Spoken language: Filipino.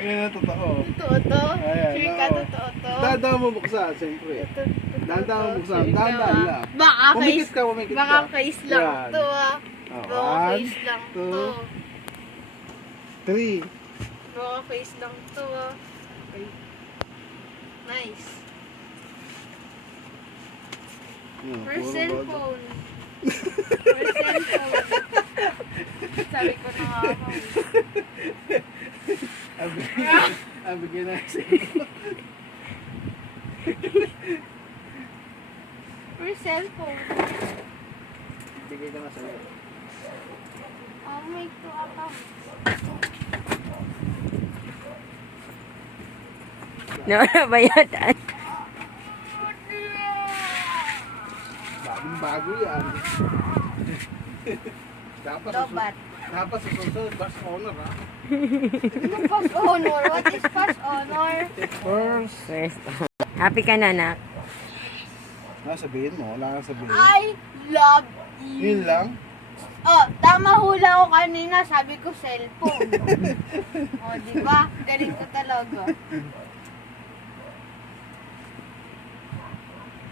Yan ang totoo. Totoo to? Ayan, Sure ka, oo. totoo to? Dahan-dahan mo buksan, siyempre. Dahan-dahan mo buksan. Sure ka, Dahan-dahan ah. lang. Baka Pumikit case, ka, pumikit baka ka. case lang Yan. to ah. Oh, Baka one, case lang to. 2, 3. Baka case lang to ah. Okay. Nice. For cellphone. For cellphone. Sabi ko na nga ako. Bigyan na siya. For cellphone. Bigay ka na sa'yo. I'll make 2 accounts. Nawala ba yata? Bagong-bago yan. Lobat. Dapat sa susunod, bus honor ha. Anong first honor? What is first honor? First. Happy ka na, anak? Sabihin mo, wala kang sabihin. I love you. Yun lang? Oh, tama hula ko kanina. Sabi ko cellphone. Oh, di ba? Galing ko talaga.